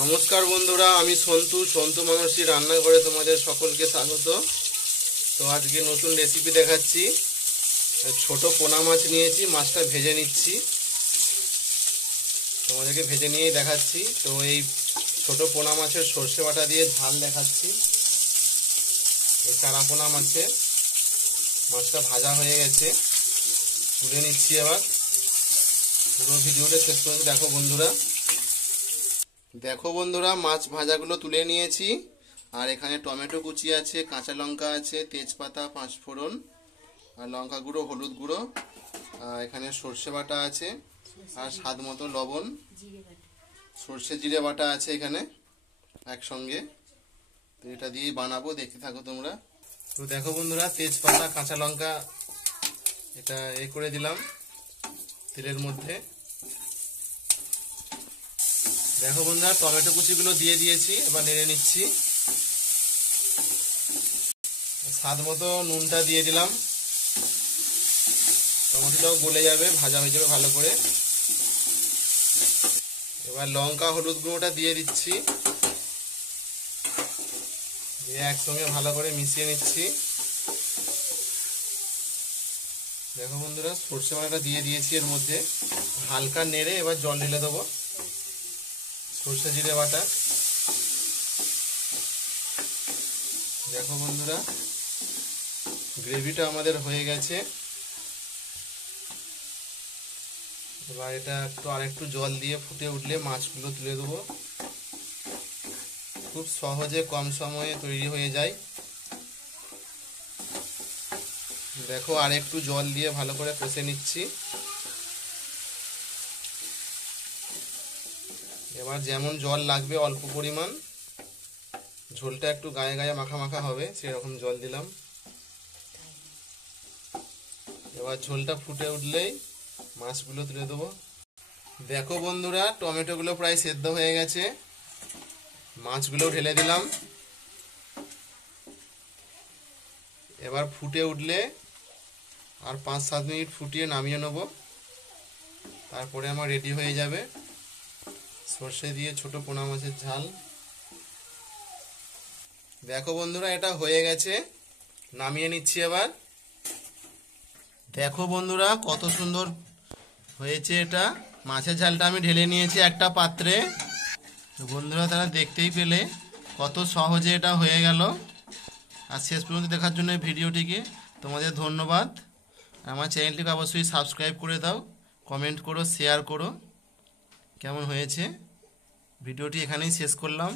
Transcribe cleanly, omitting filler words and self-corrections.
নমস্কার বন্ধুরা, আমি সন্তু মানুষই রান্নাঘরে তোমাদের সকলকে স্বাগত। তো আজকে নতুন রেসিপি দেখাচ্ছি। ছোট পোনা মাছ নিয়েছি, মাছটা ভেজে নিচ্ছি, তোমাদেরকে ভেজে নিয়েই দেখাচ্ছি। তো এই ছোট পোনা মাছের সর্ষে বাটা দিয়ে ঝাল দেখাচ্ছি। এই চারা পোনা মাছটা ভাজা হয়ে গেছে, তুলে নিচ্ছি। এবার পুরো ভিডিওটা শেষ পর্যন্ত দেখো বন্ধুরা, মাছ ভাজাগুলো তুলে নিয়েছি। আর এখানে টমেটো কুচি আছে, কাঁচা লঙ্কা আছে, তেজপাতা, পাঁচফোড়ন, আর লঙ্কা গুঁড়ো, হলুদ গুঁড়ো, এখানে সর্ষে বাটা আছে, আর স্বাদ মতো লবণ, সর্ষে জিরে বাটা আছে এখানে একসঙ্গে। তো এটা দিয়েই বানাবো, দেখতে থাকো তোমরা। তো দেখো বন্ধুরা, তেজপাতা, কাঁচা লঙ্কা এটা করে দিলাম তেলের মধ্যে। দেখো বন্ধুরা, টমেটো কুচিগুলো দিয়ে দিয়েছি, এবার নেড়ে নিচ্ছি। স্বাদ মতো নুনটা দিয়ে দিলাম, টমেটোটাও গলে যাবে, ভাজা হয়ে যাবে ভালো করে। এবার লঙ্কা হলুদ গুঁড়োটা দিয়ে দিচ্ছি, দিয়ে একসঙ্গে ভালো করে মিশিয়ে নিচ্ছি। দেখো বন্ধুরা, সর্ষে বাটাটা দিয়ে দিয়েছি এর মধ্যে, হালকা নেড়ে এবার জল ঢেলে দেবো। সর্ষে জিরে বাটা। দেখো বন্ধুরা, গ্রেভিটা আমাদের হয়ে গেছে। এবার এটা আরেকটু জল দিয়ে ফুটে উঠলে মাছগুলো তুলে দেবো। খুব সহজে কম সময়ে তৈরি হয়ে যায়। দেখো, আরেকটু জল দিয়ে ভালো করে কষে নিচ্ছি। এবার যেমন জল লাগবে অল্প পরিমাণ, ঝোলটা একটু গায়ে গায়ে মাখা মাখা হবে, সেরকম জল দিলাম। এবার ঝোলটা ফুটে উঠলেই মাছগুলো তুলে দেবো। দেখো বন্ধুরা, টমেটোগুলো প্রায় সেদ্ধ হয়ে গেছে, মাছগুলো ঢেলে দিলাম। এবার ফুটে উঠলে আর 5-7 মিনিট ফুটিয়ে নামিয়ে নেব, তারপরে আমার রেডি হয়ে যাবে সর্ষে দিয়ে ছোট পোনা মাছের ঝাল। দেখো বন্ধুরা, এটা হয়ে গেছে, নামিয়ে নিচ্ছি এবার। দেখো বন্ধুরা, কত সুন্দর হয়েছে এটা। মাছের ঝালটা আমি ঢেলে নিয়েছি একটা পাত্রে। বন্ধুরা, তারা দেখতেই পেলে কত সহজে এটা হয়ে গেল। আর শেষ পর্যন্ত দেখার জন্য ভিডিওটিকে তোমাদের ধন্যবাদ। আমার চ্যানেলটিকে অবশ্যই সাবস্ক্রাইব করে দাও, কমেন্ট করো, শেয়ার করো। কেমন হয়েছে ভিডিওটি এখানেই শেষ করলাম।